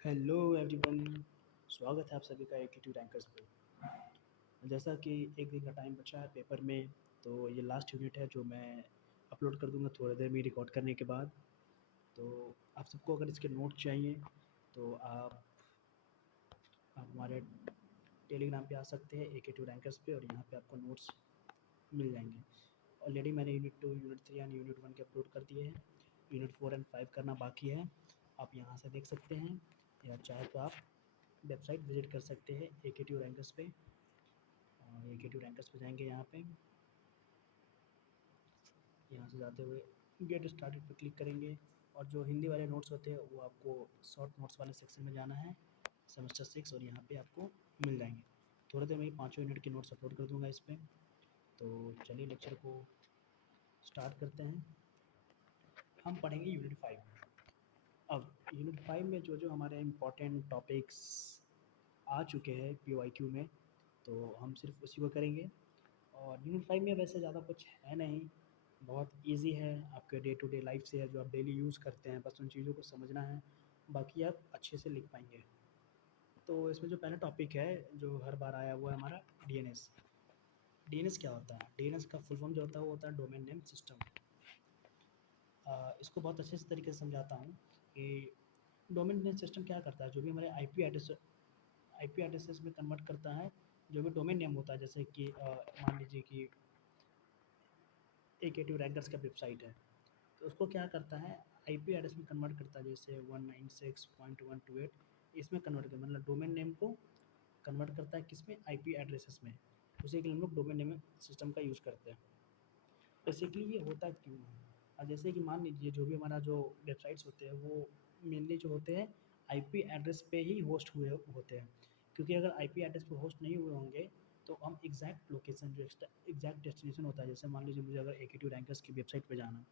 Hello everyone. स्वागत है आप सभी का एकेटी रैंकर्स पे। जैसा कि एक दिन का टाइम बचा है पेपर में, तो ये लास्ट यूनिट है जो मैं अपलोड कर दूंगा थोड़ी देर में रिकॉर्ड करने के बाद। तो आप सबको अगर इसके नोट चाहिए तो आप हमारे टेलीग्राम पे आ सकते हैं एकेटी रैंकर्स पे, और यहाँ पे आपको नोट्स मिल जाएंगे। ऑलरेडी मैंने यूनिट 2, यूनिट 3 एंड यूनिट 1 के अपलोड कर दिए हैं। यूनिट 4 एंड 5 करना बाकी है। आप यहाँ से देख सकते हैं, या चाहे तो आप वेबसाइट विजिट कर सकते हैं एकेटी रैंकर्स पे। एकेटी रैंकर्स पे जाएंगे, यहाँ से जाते हुए गेट स्टार्टेड पे क्लिक करेंगे, और जो हिंदी वाले नोट्स होते हैं वो आपको शॉर्ट नोट्स वाले सेक्शन में जाना है, सेमेस्टर 6, और यहाँ पे आपको मिल जाएंगे। थोड़ी देर में ही 5 यूनिट के नोट्स अपलोड कर दूंगा इस पर। तो चलिए लेक्चर को स्टार्ट करते हैं। हम पढ़ेंगे यूनिट 5। अब यूनिट 5 में जो जो हमारे इम्पोर्टेंट टॉपिक्स आ चुके हैं पीवाईक्यू में, तो हम सिर्फ उसी को करेंगे। और यूनिट 5 में वैसे ज़्यादा कुछ है नहीं, बहुत इजी है, आपके डे टू डे लाइफ से है, जो आप डेली यूज़ करते हैं, बस उन चीज़ों को समझना है, बाकी आप अच्छे से लिख पाएंगे। तो इसमें जो पहला टॉपिक है जो हर बार आया हुआ है हमारा डीएनएस। डीएनएस क्या होता है? डीएनएस का फुल फॉर्म जो होता है वो होता है डोमेन नेम सिस्टम। इसको बहुत अच्छे से तरीके से समझाता हूँ कि डोमेन नेम सिस्टम क्या करता है। जो भी हमारे आईपी एड्रेसेस में कन्वर्ट करता है, जो भी डोमेन नेम होता है, जैसे कि मान लीजिए कि एकेटी रैंकर्स का वेबसाइट है, तो उसको क्या करता है, आईपी एड्रेस में कन्वर्ट करता है, जैसे 196.128 इसमें कन्वर्ट कर, मतलब डोमेन नेम को कन्वर्ट करता है किस में, आईपी एड्रेसेस में। उसी के लिए हम लोग डोमेन नेम सिस्टम का यूज़ करते हैं। बेसिकली ये होता क्यों है? जैसे कि मान लीजिए जो भी हमारा जो वेबसाइट्स होते हैं वो मेनली जो होते हैं आईपी एड्रेस पे ही होस्ट हुए होते हैं, क्योंकि अगर आईपी एड्रेस पे होस्ट नहीं हुए होंगे तो हम एग्जैक्ट लोकेशन, जो एग्जैक्ट डेस्टिनेशन होता है, जैसे मान लीजिए मुझे अगर एकेटी रैंकर्स की वेबसाइट पे जाना,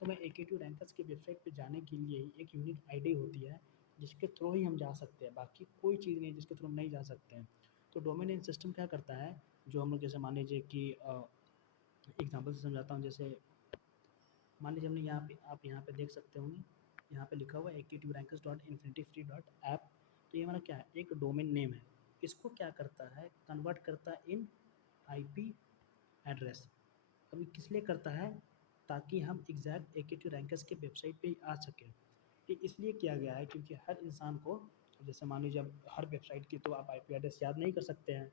तो मैं एकेटी रैंकर्स की वेबसाइट पे जाने के लिए ही एक यूनिक आईडी होती है जिसके थ्रू ही हम जा सकते हैं, बाकी कोई चीज़ नहीं जिसके थ्रू हम नहीं जा सकते हैं। तो डोमेन नेम सिस्टम क्या करता है, जो हम लोग जैसे मान लीजिए कि एग्जाम्पल से समझाता हूँ। जैसे मान लीजिए हमने यहाँ पे, आप यहाँ पे देख सकते होंगे, यहाँ पे लिखा हुआ है एकेटी rankers dot infinity free dot app. तो ये हमारा क्या है, एक डोमेन नेम है। इसको क्या करता है, कन्वर्ट करता है इन आईपी एड्रेस। अब ये किस लिए करता है, ताकि हम एग्जैक्ट एकेटी रैंकर्स के वेबसाइट पे आ सकें। ये इसलिए किया गया है क्योंकि हर इंसान को, जैसे मान लीजिए अब हर वेबसाइट की तो आप आईपी एड्रेस याद नहीं कर सकते हैं,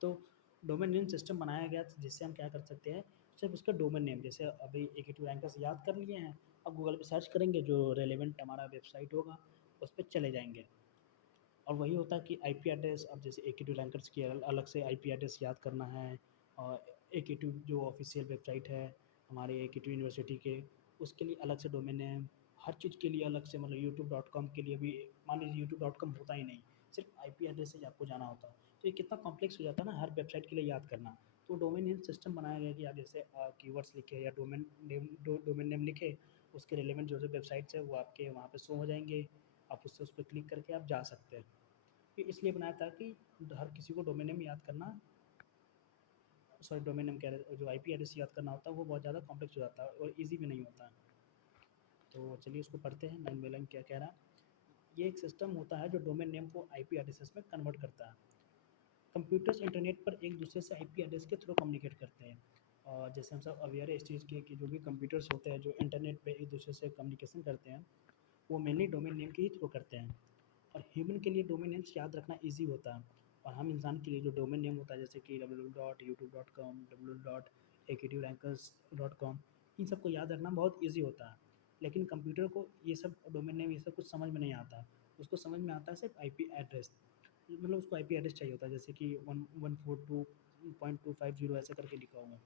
तो डोमेन नेम सिस्टम बनाया गया जिससे हम क्या कर सकते हैं, सिर्फ उसका डोमेन नेम, जैसे अभी एकेटी रैंकर्स याद कर लिए हैं, अब गूगल पे सर्च करेंगे, जो रेलेवेंट हमारा वेबसाइट होगा उस पर चले जाएंगे। और वही होता है कि आईपी एड्रेस, अब जैसे एकेटी रैंकर्स की अलग से आईपी एड्रेस याद करना है, और एकेटी जो ऑफिशियल वेबसाइट है हमारे एकेटी यूनिवर्सिटी के, उसके लिए अलग से डोमेन नेम, हर चीज़ के लिए अलग से, मतलब यूट्यूब.com के लिए भी, मान लीजिए यूट्यूब.com होता ही नहीं, सिर्फ आईपी एड्रेस से ही आपको जाना होता है, तो ये कितना कॉम्प्लेक्स हो जाता है ना हर वेबसाइट के लिए याद करना। तो डोमेन नेम सिस्टम बनाया गया है कि आप जैसे कीवर्ड्स लिखे या डोमेन नेम लिखे, उसके रिलेवेंट जो जो वेबसाइट्स है वो आपके वहाँ पे शो हो जाएंगे, आप उससे उस पर क्लिक करके आप जा सकते हैं। ये इसलिए बनाया था कि हर किसी को डोमेन नेम याद करना, सॉरी डोमेन नेम कह रहे, जो आईपी एड्रेस याद करना होता है वो बहुत ज़्यादा कॉम्प्लेक्स हो जाता है और ईजी भी नहीं होता है। तो चलिए उसको पढ़ते हैं, लाइन बाई लाइन क्या कह रहा है। ये एक सिस्टम होता है जो डोमेन नेम को आईपी एड्रेसेस में कन्वर्ट करता है। कंप्यूटर्स इंटरनेट पर एक दूसरे से आईपी एड्रेस के थ्रू कम्युनिकेट करते हैं, और जैसे हम सब अवेयर है इस चीज़ के कि जो भी कंप्यूटर्स होते हैं जो इंटरनेट पे एक दूसरे से कम्युनिकेशन करते हैं, वो मेनली डोमेन नेम के ही थ्रू करते हैं। और ह्यूमन के लिए डोमेन नेम्स याद रखना ईजी होता है, और हम इंसान के लिए जो डोमेन नेम होता है, जैसे कि www.youtube.com, www.ektrrankers.com, इन सबको याद रखना बहुत ईजी होता है। लेकिन कंप्यूटर को ये सब डोमेन नेम, ये सब कुछ समझ में नहीं आता, उसको समझ में आता है सिर्फ आईपी एड्रेस, मतलब उसको आईपी एड्रेस चाहिए होता है, जैसे कि 142.250 ऐसे करके लिखा होगा।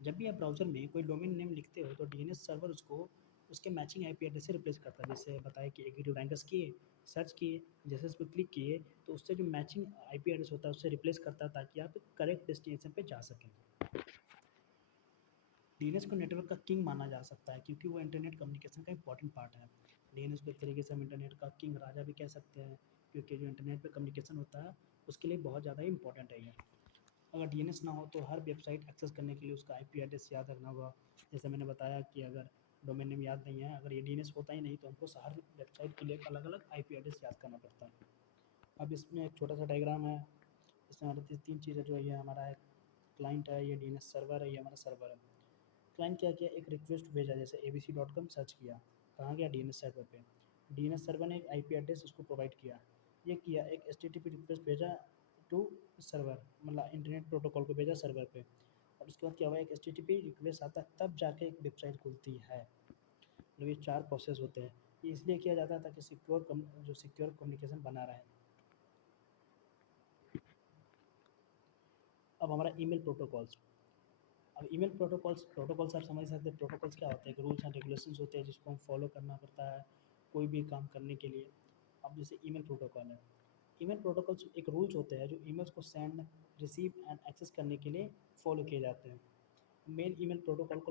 जब भी आप ब्राउज़र में कोई डोमेन नेम लिखते हो तो डीएनएस सर्वर उसको उसके मैचिंग आईपी एड्रेस से रिप्लेस करता है। जैसे बताया कि एकेटिव रैंकर्स किए, सर्च किए, जैसे उस पर क्लिक किए तो उससे जो मैचिंग आईपी एड्रेस होता है उससे रिप्लेस करता है, ताकि आप करेक्ट डेस्टिनेशन पे जा सकें। डीएनएस को नेटवर्क का किंग माना जा सकता है क्योंकि वो इंटरनेट कम्युनिकेशन का इंपॉर्टेंट पार्ट है। डीएनएस को एक तरीके से हम इंटरनेट का किंग, राजा भी कह सकते हैं, क्योंकि जो इंटरनेट पे कम्युनिकेशन होता है उसके लिए बहुत ज़्यादा इंपॉर्टेंट है ये। अगर डीएनएस ना हो तो हर वेबसाइट एक्सेस करने के लिए उसका आईपी एड्रेस याद रखना होगा। जैसे मैंने बताया कि अगर डोमेन नेम याद नहीं है, अगर ये डीएनएस होता ही नहीं तो हमको हर वेबसाइट के लिए एक अलग-अलग आईपी एड्रेस याद करना पड़ता है। अब इसमें एक छोटा-सा डायग्राम है, इसमें हमारी 3 चीज़ें जो है, ये हमारा एक क्लाइंट है, ये डीएनएस सर्वर है, ये हमारा सर्वर है। क्लाइंट क्या किया, एक रिक्वेस्ट भेजा, जैसे abc.com सर्च किया, कहाँ गया, डीएनएस सर्वर पे। डीएनएस सर्वर ने एक आईपी एड्रेस उसको प्रोवाइड किया, ये किया, एक एचटीटीपी रिक्वेस्ट भेजा टू सर्वर, मतलब इंटरनेट प्रोटोकॉल को भेजा सर्वर पे, और उसके बाद क्या हुआ, एक एचटीटीपी रिक्वेस्ट आता है, तब जाके एक वेबसाइट खुलती है। मतलब ये 4 प्रोसेस होते हैं। ये इसलिए किया जाता है ताकि सिक्योर कम्युनिकेशन बना रहे। अब हमारा ईमेल प्रोटोकॉल्स। अब ईमेल प्रोटोकॉल्स आप समझ सकते हैं, प्रोटोकॉल्स क्या होते हैं, रूल्स एंड रेगुलेशंस होते हैं जिसको हम फॉलो करना पड़ता है कोई भी काम करने के लिए। अब जैसे ईमेल प्रोटोकॉल है, ईमेल प्रोटोकॉल्स एक रूल्स होते हैं जो ईमेल्स को सेंड, रिसीव एंड एक्सेस करने के लिए फॉलो किए जाते हैं। मेन ईमेल प्रोटोकॉल्स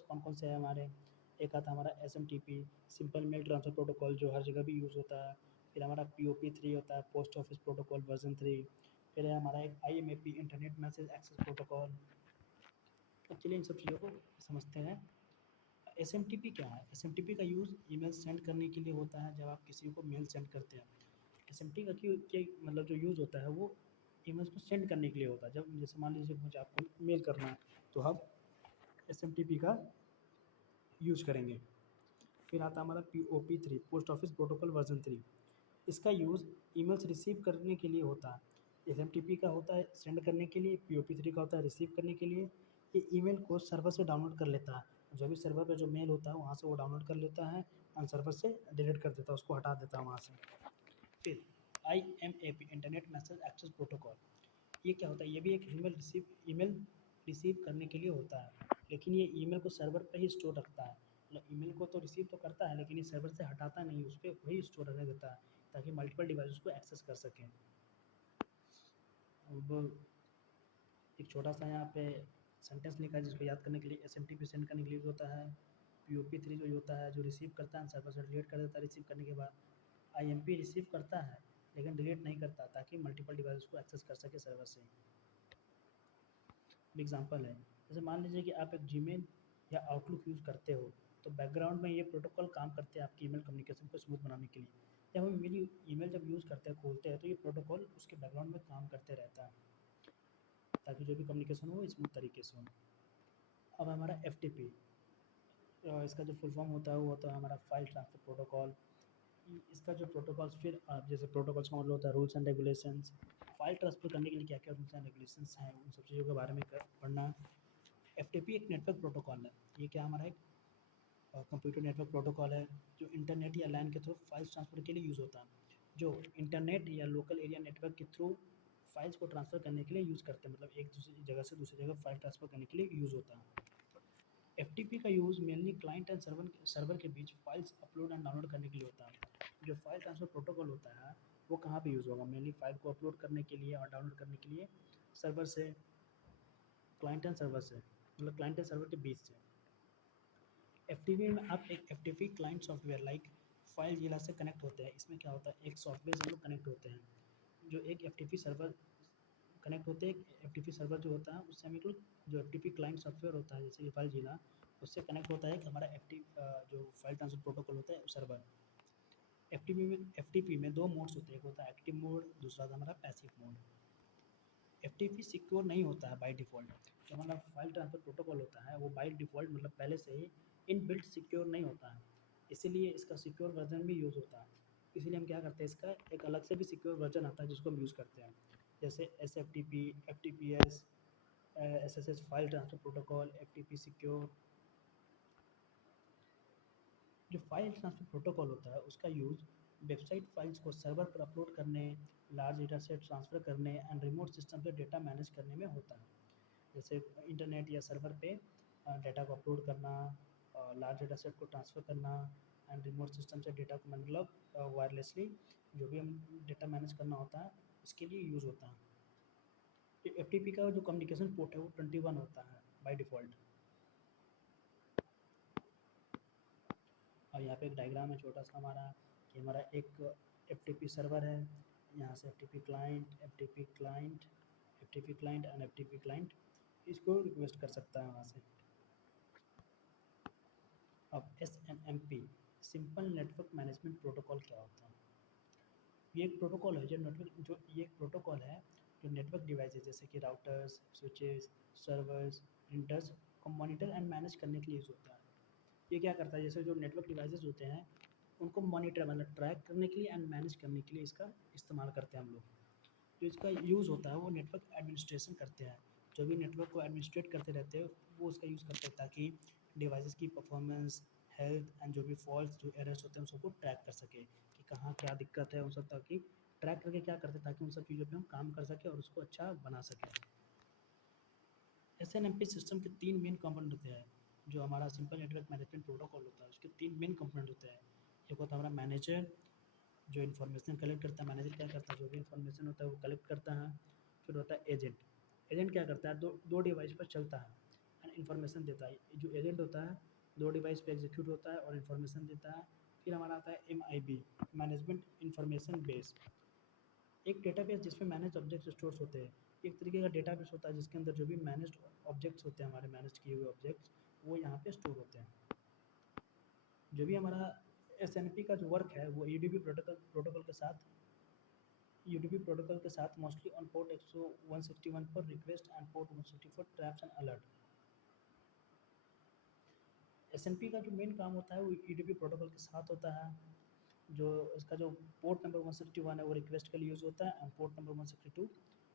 कौन कौन से हैं हमारे, एक आता है हमारा SMTP, simple mail transfer protocol, जो हर जगह भी यूज़ होता है। फिर हमारा POP3 होता है, पोस्ट ऑफिस प्रोटोकॉल वर्जन 3। फिर है हमारा एक IMAP, internet message access protocol. तो चलिए इन सब चीज़ों को समझते हैं। SMTP क्या है, SMTP का यूज़ ईमेल सेंड करने के लिए होता है। जब आप किसी को मेल सेंड करते हैं, SMTP का मतलब जो यूज़ होता है वो ईमेल्स को सेंड करने के लिए होता है। जब जैसे मान लीजिए मुझे आपको मेल करना है, तो हम SMTP का यूज़ करेंगे। फिर आता है हमारा POP3, post office protocol version 3। इसका यूज़ ईमेल्स रिसीव करने के लिए होता है। SMTP का होता है सेंड करने के लिए, POP3 का होता है रिसीव करने के लिए। ये ईमेल को सर्वर से डाउनलोड कर लेता है, जो भी सर्वर पे जो मेल होता है वहाँ से वो डाउनलोड कर लेता है और सर्वर से डिलीट कर देता है, उसको हटा देता है वहाँ से। फिर IMAP, internet message access protocol, ये क्या होता है, ये भी एक ईमेल रिसीव करने के लिए होता है, लेकिन ये ईमेल को सर्वर पे ही स्टोर रखता है। मतलब ईमेल को तो रिसीव तो करता है, लेकिन ये सर्वर से हटाता नहीं, उस पे वही स्टोर रखने देता है ताकि मल्टीपल डिवाइसेस को एक्सेस कर सकें। अब एक छोटा-सा यहाँ पे सेंटेंस लिखा है जिसको याद करने के लिए, SMTP सेंड करने के लिए यूज़ होता है, POP3 जो होता है जो रिसीव करता है सर्वर से डिलीट कर देता है रिसीव करने के बाद, IMP रिसीव करता है लेकिन डिलीट नहीं करता ताकि मल्टीपल डिवाइसेस को एक्सेस कर सके सर्वर से। एग्जांपल है, जैसे मान लीजिए कि आप एक जीमेल या आउटलुक यूज़ करते हो, तो बैकग्राउंड में ये प्रोटोकॉल काम करते हैं आपकी ईमेल कम्युनिकेशन को स्मूथ बनाने के लिए। जब हम मेरी ईमेल जब यूज़ करते हैं, खोलते हैं, तो ये प्रोटोकॉल उसके बैकग्राउंड में काम करते रहता है ताकि जो भी कम्युनिकेशन हो स्मूथ तरीके से हो। अब हमारा FTP, इसका जो फुल फॉर्म होता है वो होता है हमारा फाइल ट्रांसफ़र प्रोटोकॉल। इसका जो प्रोटोकॉल्स, फिर जैसे प्रोटोकॉल्स का मतलब होता है rules and regulations. File transfer करने के लिए क्या क्या रूल्स एंड रेगुलेशंस हैं, उन सब चीज़ों के बारे में पढ़ना। FTP एक नेटवर्क प्रोटोकॉल है, ये क्या हमारा एक कंप्यूटर नेटवर्क प्रोटोकॉल है जो इंटरनेट या लैन के थ्रू फाइल्स ट्रांसफ़र के लिए यूज़ होता है। जो इंटरनेट या लोकल एरिया नेटवर्क के थ्रू फाइल्स को ट्रांसफ़र करने के लिए यूज़ करते हैं, मतलब एक दूसरी जगह से दूसरी जगह फाइल ट्रांसफ़र करने के लिए यूज़ होता है। FTP का use mainly client and server के बीच फाइल्स अपलोड एंड डाउनलोड करने के लिए होता है। जो फाइल ट्रांसफ़र प्रोटोकॉल होता है वो कहाँ पे यूज़ होगा, मेनली फाइल को अपलोड करने के लिए और डाउनलोड करने के लिए सर्वर से, क्लाइंट एंड सर्वर से, मतलब क्लाइंट एंड सर्वर के बीच से। FTP में आप एक FTP client software like file जिला से कनेक्ट होते हैं। इसमें क्या होता है, एक सॉफ्टवेयर से हम लोग कनेक्ट होते हैं, जो एक FTP सर्वर कनेक्ट होते हैं। FTP सर्वर जो होता है उससे हम एक लोग जो FTP क्लाइंट सॉफ्टवेयर होता है जैसे कि फाइल जिला, उससे कनेक्ट होता है कि हमारा जो फाइल ट्रांसफर प्रोटोकॉल होता है सर्वर। FTP में दो मोड्स होते हैं, एक होता है एक्टिव मोड, दूसरा होता है हमारा पैसिव मोड। FTP सिक्योर नहीं होता है बाय डिफ़ॉल्ट। जो हमारा फाइल ट्रांसफ़र प्रोटोकॉल होता है वो बाय डिफ़ॉल्ट मतलब पहले से ही इनबिल्ट सिक्योर नहीं होता है। इसीलिए इसका सिक्योर वर्ज़न भी यूज़ होता है। इसीलिए हम क्या करते हैं, इसका एक अलग से भी सिक्योर वर्ज़न आता है जिसको हम यूज़ करते हैं। जैसे SFTP, FTPS, SSH file transfer protocol, FTP secure. जो फाइल ट्रांसफ़र प्रोटोकॉल होता है उसका यूज़ वेबसाइट फाइल्स को सर्वर पर अपलोड करने, लार्ज डेटा सेट ट्रांसफ़र करने एंड रिमोट सिस्टम से डेटा मैनेज करने में होता है। जैसे इंटरनेट या सर्वर पे डेटा को अपलोड करना, लार्ज डेटा सेट को ट्रांसफ़र करना एंड रिमोट सिस्टम से डेटा को मतलब वायरलेसली जो भी हम डेटा मैनेज करना होता है उसके लिए यूज़ होता है। FTP का जो कम्युनिकेशन पोर्ट है वो 21 होता है बाय डिफ़ॉल्ट। और यहाँ पे एक डायग्राम है छोटा सा हमारा, कि हमारा एक FTP सर्वर है, यहाँ से FTP client, FTP client, FTP client and FTP client इसको रिक्वेस्ट कर सकता है वहाँ से। अब SNMP simple network management protocol क्या होता है? ये एक प्रोटोकॉल है जो ये एक प्रोटोकॉल है जो नेटवर्क डिवाइसेस जैसे कि राउटर्स, स्विचेस, सर्वर्स, प्रिंटर्स को मॉनिटर एंड मैनेज करने के लिए यूज़ होता है। ये क्या करता है, जैसे जो नेटवर्क डिवाइसेस होते हैं उनको मॉनिटर मतलब ट्रैक करने के लिए एंड मैनेज करने के लिए इसका इस्तेमाल करते हैं हम लोग। जो इसका यूज़ होता है वो नेटवर्क एडमिनिस्ट्रेशन करते हैं। जो भी नेटवर्क को एडमिनिस्ट्रेट करते रहते हैं वो उसका यूज़ करते हैं ताकि डिवाइसेस की परफॉर्मेंस, हेल्थ एंड जो भी फॉल्ट जो एरर्स होते हैं उन सबको ट्रैक कर सके कि कहाँ क्या दिक्कत है उन सब, ताकि ट्रैक करके क्या करते हैं ताकि उन सब चीज़ों पे हम काम कर सकें और उसको अच्छा बना सकें। SNMP सिस्टम के 3 मेन कंपोनेंट होते हैं। जो हमारा सिंपल नेटवर्क मैनेजमेंट प्रोटोकॉल होता है उसके 3 मेन कंपोनेंट होते हैं। एक होता है हमारा मैनेजर जो इन्फॉर्मेशन कलेक्ट करता है। मैनेजर क्या करता है, जो भी इन्फॉर्मेशन होता है वो कलेक्ट करता है। फिर होता है एजेंट। एजेंट क्या करता है, दो डिवाइस पर चलता है एंड इन्फॉर्मेशन देता है। जो एजेंट होता है दो डिवाइस पे एग्जीक्यूट होता है और इन्फॉर्मेशन देता है। फिर हमारा आता है MIB मैनेजमेंट इन्फॉर्मेशन बेस, एक डेटाबेस जिसमें मैनेज ऑब्जेक्ट्स स्टोर्स होते हैं। एक तरीके का डेटाबेस होता है जिसके अंदर जो भी मैनेज्ड ऑब्जेक्ट्स होते हैं, हमारे मैनेज किए हुए ऑब्जेक्ट्स, वो यहाँ पे स्टोर होते हैं। जो भी हमारा SNMP का जो वर्क है वो UDP प्रोटोकॉल के साथ मोस्टली ऑन पोर्ट 161 पर request and port 164 traps and alert. SNMP का जो मेन काम होता है वो UDP प्रोटोकॉल के साथ होता है। जो इसका जो पोर्ट नंबर 161 है वो रिक्वेस्ट के लिए यूज़ होता है एंड पोर्ट नंबर 162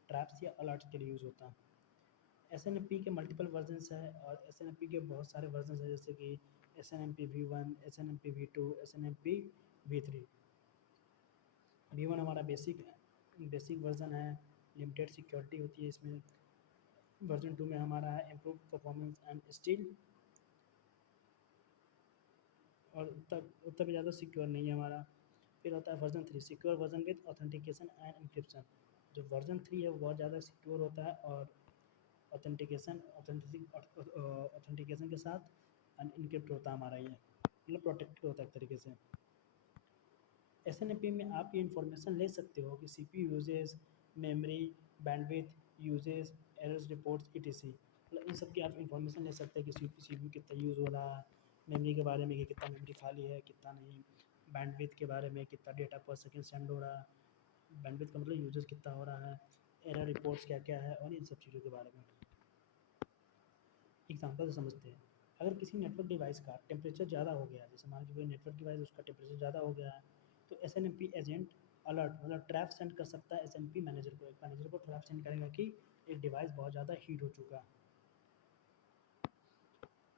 ट्रैप्स या अलर्ट्स के लिए यूज़ होता है। SNMP के मल्टीपल वर्जन्स हैं और SNMP के बहुत सारे वर्जन्स हैं जैसे कि SNMP V1, SNMP V2, SNMP V3। V1 हमारा बेसिक वर्जन है, लिमिटेड सिक्योरिटी होती है इसमें। वर्जन 2 में हमारा है इम्प्रूव परफॉर्मेंस एंड स्टील, और उतना भी ज़्यादा सिक्योर नहीं है हमारा। फिर होता है version 3 secure version with authentication and encryption. जो वर्जन 3 है वो बहुत ज़्यादा सिक्योर होता है और ऑथेंटिकेशन के साथ अनइनक्रिप्ट होता है हमारा, ये मतलब प्रोटेक्टेड होता है एक तरीके से। SNMP में आप ये इन्फॉर्मेशन ले सकते हो कि CPU usage, memory, bandwidth usage, errors reports etc। मतलब इन सब की आप इन्फॉर्मेशन ले सकते हैं कि CPU कितना यूज़ हो रहा है, मेमोरी के बारे में कि कितना मेमोरी खाली है कितना नहीं, बैंडविड्थ के बारे में कितना डेटा पर सेकंड सेंड हो रहा है, बैंडविड्थ का मतलब यूजेज कितना हो रहा है, एरर रिपोर्ट्स क्या क्या है और इन सब चीज़ों के बारे में। एग्जाम्पल से समझते हैं। अगर किसी नेटवर्क डिवाइस का टेम्परेचर ज़्यादा हो गया, जैसे मान लीजिए नेटवर्क डिवाइस उसका टेम्परेचर ज़्यादा हो गया है, तो SNMP एजेंट अलर्ट मतलब ट्रैप सेंड कर सकता है SNMP मैनेजर को। एक मैनेजर को ट्रैप सेंड करेगा कि एक डिवाइस बहुत ज़्यादा हीट हो चुका है।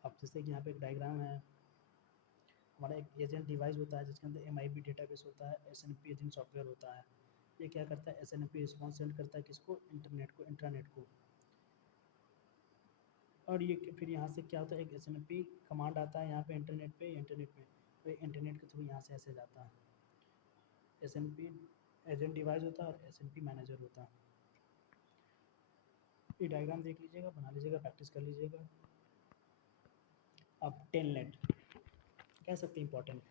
अब जैसे कि यहाँ पे एक डायग्राम है, हमारा एक एजेंट डिवाइस होता है जिसके अंदर MIB डेटाबेस होता है, SNMP एजेंट सॉफ्टवेयर होता है। ये क्या करता है, SNMP रिस्पॉन्स सेंड करता है किसको, इंटरनेट को। और ये फिर यहाँ से क्या होता है, एक SNMP कमांड आता है यहाँ पे इंटरनेट में, तो इंटरनेट के थ्रू यहाँ से ऐसे जाता है। SNMP एजेंट डिवाइस होता है और SNMP मैनेजर होता है। ये डायग्राम देख लीजिएगा, बना लीजिएगा, प्रैक्टिस कर लीजिएगा। अब टेलनेट कह सकते हैं इंपॉर्टेंट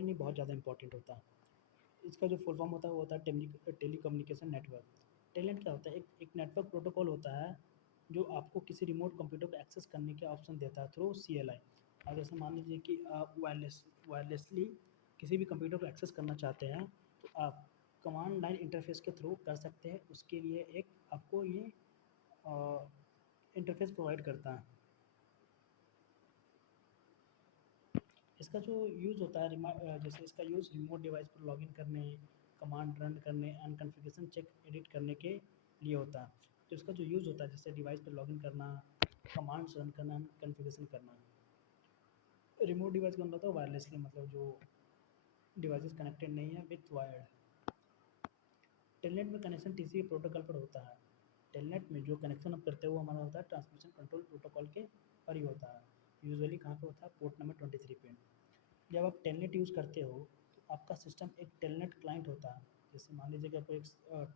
नहीं, बहुत ज़्यादा इंपॉर्टेंट होता है। इसका जो फुल फॉर्म होता है वो होता है टेली कम्युनिकेशन नेटवर्क। टेलनेट क्या होता है, एक नेटवर्क प्रोटोकॉल होता है जो आपको किसी रिमोट कंप्यूटर को एक्सेस करने के ऑप्शन देता है थ्रू CLI। अब जैसे मान लीजिए कि आप वायरलेसली किसी भी कंप्यूटर को एक्सेस करना चाहते हैं तो आप कमांड लाइन इंटरफेस के थ्रू कर सकते हैं। उसके लिए एक आपको ये इंटरफेस प्रोवाइड करता है। इसका जो यूज़ होता है जैसे इसका यूज़ रिमोट डिवाइस पर लॉगिन करने, कमांड रन करने एंड कॉन्फ़िगरेशन चेक एडिट करने के लिए होता है। तो इसका जो यूज़ होता है जैसे डिवाइस पर लॉगिन करना, कमांड्स रन करना, कॉन्फ़िगरेशन करना। रिमोट डिवाइस का मतलब होता है वायरलेसली, मतलब जो डिवाइसेस कनेक्टेड नहीं है विथ वायर्ड। टेलनेट में कनेक्शन TCP प्रोटोकॉल पर होता है। टेलनेट में जो कनेक्शन आप करते हो वो हमारा होता है ट्रांसमिशन कंट्रोल प्रोटोकॉल के पर ही होता है। यूजुअली कहाँ पे होता है, पोर्ट नंबर 23 पे। जब आप टेलनेट यूज़ करते हो तो आपका सिस्टम एक टेलनेट क्लाइंट होता है। जैसे मान लीजिए कि आप एक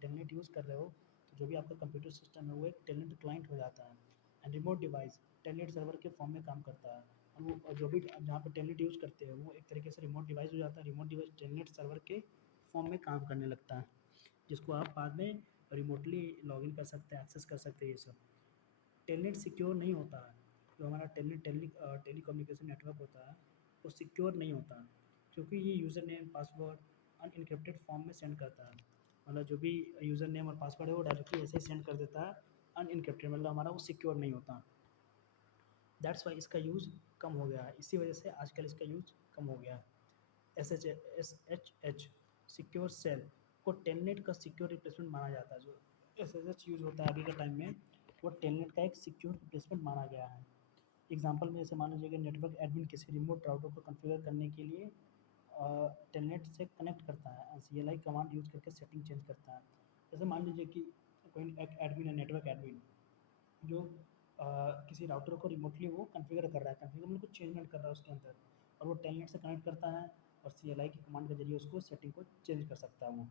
टेलनेट यूज़ कर रहे हो तो जो भी आपका कंप्यूटर सिस्टम है वो एक टेलनेट क्लाइंट हो जाता है and remote device telnet server के फॉर्म में काम करता है। और वो और जो भी आप जहाँ पर टेलनेट यूज़ करते हो वो एक तरीके से रिमोट डिवाइस हो जाता है। रिमोट डिवाइस टेलनेट सर्वर के फॉर्म में काम करने लगता है, जिसको आप बाद में रिमोटली लॉगिन कर सकते हैं, एक्सेस कर सकते हैं ये सब। टेलनेट सिक्योर नहीं होता है। जो हमारा टेली कम्युनिकेशन नेटवर्क होता है वो सिक्योर नहीं होता, क्योंकि ये user name password unencrypted form में सेंड करता है। मतलब जो भी यूज़र नेम और पासवर्ड है वो डायरेक्टली ऐसे ही सेंड कर देता है अनइनक्रिप्टेड, मतलब हमारा वो सिक्योर नहीं होता। दैट्स वाई इसका यूज़ कम हो गया है, इसी वजह से आजकल इसका यूज़ कम हो गया है। SSH सिक्योर सेल को टेलनेट का सिक्योर रिप्लेसमेंट माना जाता है। जो SSH यूज़ होता है अभी के टाइम में वो टेलनेट का एक सिक्योर रिप्लेसमेंट माना गया है। एग्जांपल में जैसे मान लीजिए कि नेटवर्क एडमिन किसी रिमोट राउटर को कॉन्फ़िगर करने के लिए टेलनेट से कनेक्ट करता है, CLI कमांड यूज़ करके सेटिंग चेंज करता है। जैसे मान लीजिए कि कोई एक एडमिन है, नेटवर्क एडमिन, जो किसी राउटर को रिमोटली वो कॉन्फ़िगर कर रहा है, कॉन्फ़िगर मतलब कुछ चेंजमेंट कर रहा है उसके अंदर, और वो टेलनेट से कनेक्ट करता है और CLI की कमांड के ज़रिए उसको सेटिंग को चेंज कर सकता है वो।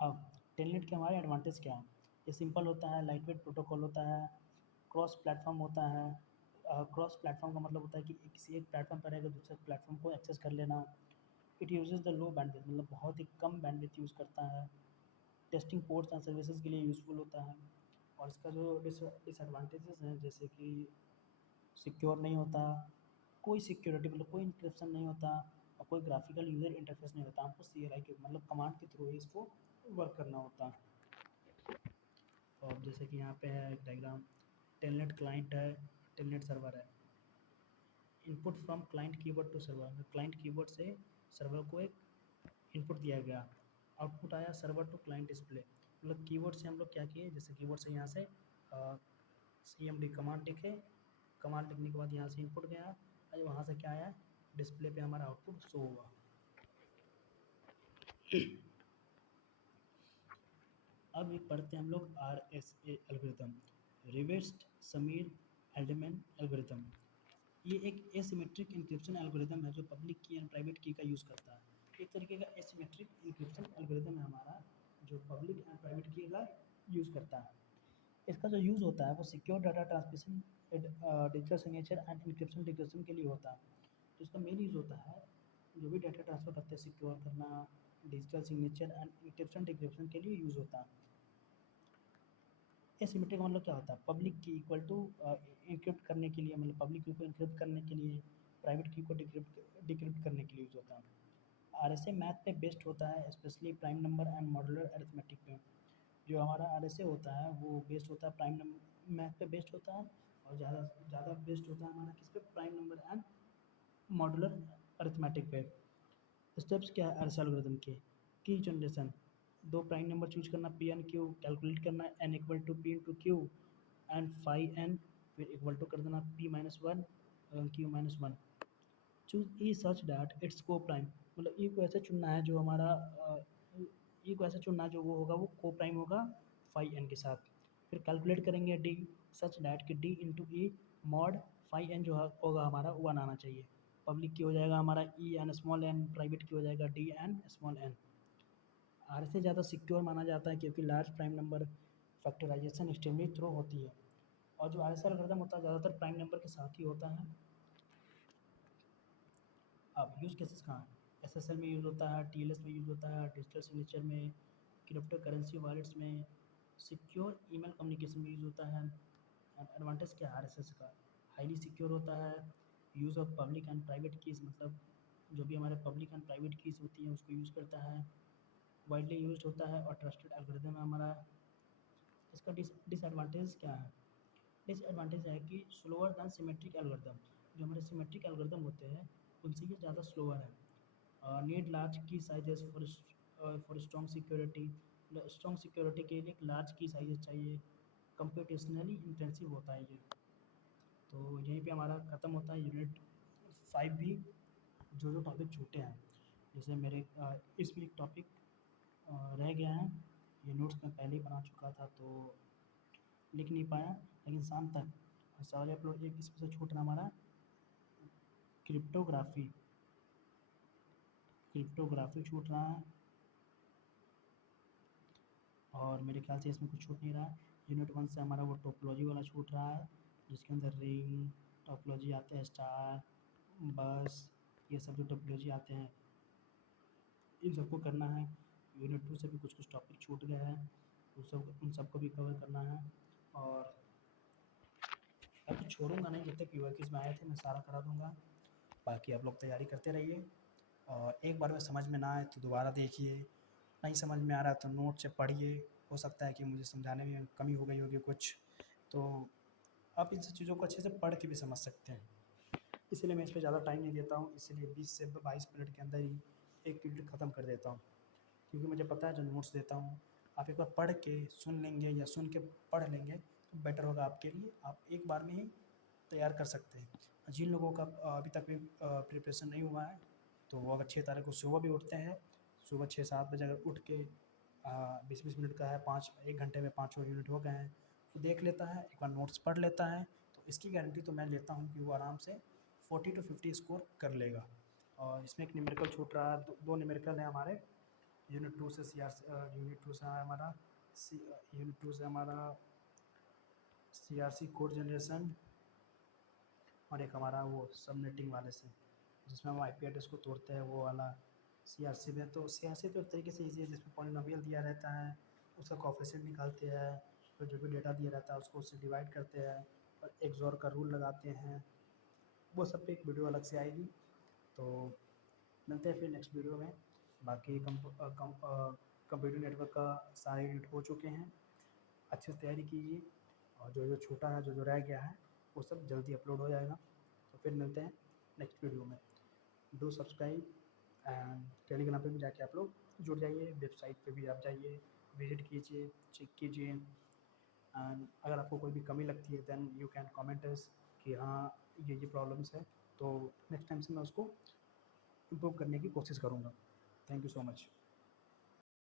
अब टेलनेट के हमारे एडवांटेज क्या हैं? ये सिंपल होता है, लाइट वेट प्रोटोकॉल होता है, क्रॉस प्लेटफॉर्म होता है। क्रॉस प्लेटफॉर्म का मतलब होता है कि किसी एक प्लेटफॉर्म पर रहकर दूसरे प्लेटफॉर्म को एक्सेस कर लेना। It uses the low bandwidth, मतलब बहुत ही कम बैंडविड्थ यूज़ करता है। टेस्टिंग पोर्ट्स एंड सर्विसेज के लिए यूज़फुल होता है। और इसका जो डिसएडवांटेजेस हैं, जैसे कि सिक्योर नहीं होता, कोई सिक्योरिटी मतलब कोई इंक्रिप्शन नहीं होता, और कोई ग्राफिकल यूज़र इंटरफेस नहीं होता। हमको CLI के मतलब कमांड के थ्रू ही इसको वर्क करना होता है। तो अब जैसे कि यहाँ पे है एक डायग्राम, टेलनेट क्लाइंट है, टेलनेट सर्वर है। Input from client keyword to server, client keyword से सर्वर को एक इनपुट दिया गया, आउटपुट आया सर्वर टू क्लाइंट डिस्प्ले। मतलब कीवर्ड से हम लोग क्या किए, जैसे कीवर्ड से यहाँ से CMD कमांड लिखे, कमांड लिखने के बाद यहाँ से इनपुट गया, और वहाँ से क्या आया, डिस्प्ले पे हमारा आउटपुट शो हुआ। अब एक पढ़ते हैं हम लोग RSA algorithm, reversed Sameer alderman algorithm. ये एक एसिमेट्रिक इंक्रिप्शन एल्गोरिथम है जो पब्लिक की एंड प्राइवेट की का यूज़ करता है। एक तरीके का एसिमेट्रिक इंक्रिप्शन एल्गोरिथम है हमारा, जो पब्लिक एंड प्राइवेट की का यूज़ करता है। इसका जो यूज़ होता है वो secure data transmission, digital signature and encryption decryption के लिए होता है। तो इसका मेन यूज़ होता है जो भी डाटा ट्रांसफ़र करते हैं सिक्योर करना, digital signature and encryption decryption के लिए यूज़ होता है। एसिमेट्रिक का मतलब क्या होता है, पब्लिक की इक्वल टू इंक्रिप्ट करने के लिए, मतलब पब्लिक की को इंक्रिप्ट करने के लिए, प्राइवेट की को डिक्रिप्ट करने के लिए यूज़ होता है। RSA मैथ पे बेस्ड होता है, specially prime number and modular arithmetic पे। जो हमारा RSA होता है वो बेस्ड होता है प्राइम नंबर मैथ पे बेस्ड होता है, और ज़्यादा ज़्यादा बेस्ड होता है हमारा किस पे, prime number and modular arithmetic पे। स्टेप्स क्या है RSA एल्गोरिथम के, की जनरेशन, दो प्राइम नंबर चूज करना P एन क्यू, कैलकुलेट करना n equal to P into Q and phi n, फिर इक्वल टू कर देना P minus one Q minus one. Choose e such that it's coprime, मतलब e को ऐसे चुनना है जो हमारा ई को ऐसे चुनना है जो वो होगा वो को प्राइम होगा फाइव एन के साथ। फिर कैलकुलेट करेंगे डी सच डैट कि डी इंटू ई मॉड फाइव एन जो होगा हमारा वन आना चाहिए। पब्लिक की हो जाएगा हमारा e n small n, private key हो जाएगा d n small n. R से ज़्यादा सिक्योर माना जाता है क्योंकि large prime number factorisation extremely थ्रो होती है, और जो आर एस एल्गोरिथम होता है ज़्यादातर प्राइम नंबर के साथ ही होता है। अब यूज़ केसेस कहाँ हैं, SSL में यूज़ होता है, TLS में यूज़ होता है, डिजिटल सिग्नेचर में, क्रिप्टो करेंसी वॉलेट्स में, सिक्योर ईमेल कम्युनिकेशन में यूज़ होता है। एडवांटेज क्या है RSS का, हाईली सिक्योर होता है, use of public and private keys, मतलब जो भी हमारे पब्लिक एंड प्राइवेट कीज़ होती हैं उसको यूज़ करता है, वाइडली यूज्ड होता है, और ट्रस्टेड एल्गोरिथम है हमारा। इसका डिसएडवांटेज क्या है, डिसएडवांटेज है कि स्लोअर दैन सिमेट्रिक एल्गोरिथम, जो हमारे सिमेट्रिक एल्गोरिथम होते हैं उनसे ये ज़्यादा स्लोअर है। नीड लार्ज की sizes for strong security, strong security के लिए एक लार्ज की साइजेस चाहिए। कंप्यूटेशनली इंटेंसिव होता है ये। तो यहीं पे हमारा ख़त्म होता है यूनिट 5 भी। जो जो टॉपिक छूटे हैं, जैसे मेरे इसमें एक टॉपिक रह गया है, ये नोट्स मैं पहले ही बना चुका था तो लिख नहीं पाया, लेकिन शाम तक सारे अपलोड, एक इसमें से छूट रहा हमारा क्रिप्टोग्राफी, क्रिप्टोग्राफी छूट रहा है, और मेरे ख्याल से इसमें कुछ छूट नहीं रहा है। यूनिट 1 से हमारा वो टोपोलॉजी वाला छूट रहा है, जिसके अंदर रिंग टोपोलॉजी आते हैं, स्टार बस, ये सब जो टोपोलॉजी आते हैं इन सबको करना है। यूनिट 2 से भी कुछ कुछ टॉपिक छूट गए हैं, उन सबको भी कवर करना है। और बाकी छोड़ूंगा नहीं, जब तक यूएकीज में आए थे मैं सारा करा दूंगा। बाकी आप लोग तैयारी करते रहिए, और एक बार में समझ में ना आए तो दोबारा देखिए, नहीं समझ में आ रहा है तो नोट से पढ़िए। हो सकता है कि मुझे समझाने में कमी हो गई होगी कुछ, तो आप इन सब चीज़ों को अच्छे से पढ़ के भी समझ सकते हैं। इसीलिए मैं इस पे ज़्यादा टाइम नहीं देता हूँ, इसीलिए 20 से 22 मिनट के अंदर ही एक पीरियड ख़त्म कर देता हूँ। क्योंकि मुझे पता है जो नोट्स देता हूँ, आप एक बार पढ़ के सुन लेंगे या सुन के पढ़ लेंगे तो बेटर होगा आपके लिए, आप एक बार में ही तैयार कर सकते हैं। जिन लोगों का अभी तक भी प्रिपरेशन नहीं हुआ है, तो वो अगर 6 तारीख को सुबह भी उठते हैं, सुबह 6-7 बजे अगर उठ के 20-20 मिनट का है, 1 घंटे में 5 यूनिट हो गए हैं, तो देख लेता है, एक बार नोट्स पढ़ लेता है, तो इसकी गारंटी तो मैं लेता हूँ कि वो आराम से 40 टू 50 स्कोर कर लेगा। और इसमें एक न्यूमेरिकल छूट रहा है, दो न्यूमेरिकल हैं हमारे। यूनिट 2 से यूनिट 2 से है हमारा यूनिट 2 से हमारा सीआरसी कोड जनरेशन, और एक हमारा वो सबनेटिंग वाले से, जिसमें हम आईपी एड्रेस को तोड़ते हैं, वो वाला सीआरसी में। तो सीआरसी तो एक तरीके से ईजी है, जिसमें पॉलिनोमियल दिया रहता है, उसका कोएफिशिएंट निकालते हैं, फिर जो भी डेटा दिया रहता है उसको उससे डिवाइड करते हैं, और एक्सओर का रूल लगाते हैं। वो सब पे एक वीडियो अलग से आएगी। तो मिलते हैं फिर नेक्स्ट वीडियो में। बाकी कंप्यूटर नेटवर्क का सारे यूनिट हो चुके हैं, अच्छे से तैयारी कीजिए, और जो जो छूटा है, जो जो रह गया है, वो सब जल्दी अपलोड हो जाएगा। तो फिर मिलते हैं नेक्स्ट वीडियो में। डू सब्सक्राइब, एंड टेलीग्राम पे भी जाके आप लोग जुड़ जाइए, वेबसाइट पे भी आप जाइए, विजिट कीजिए, चेक कीजिए। एंड अगर आपको कोई भी कमी लगती है देन यू कैन कमेंट अस कि हाँ ये प्रॉब्लम्स है, तो नेक्स्ट टाइम से मैं उसको इम्प्रूव करने की कोशिश करूँगा। Thank you so much.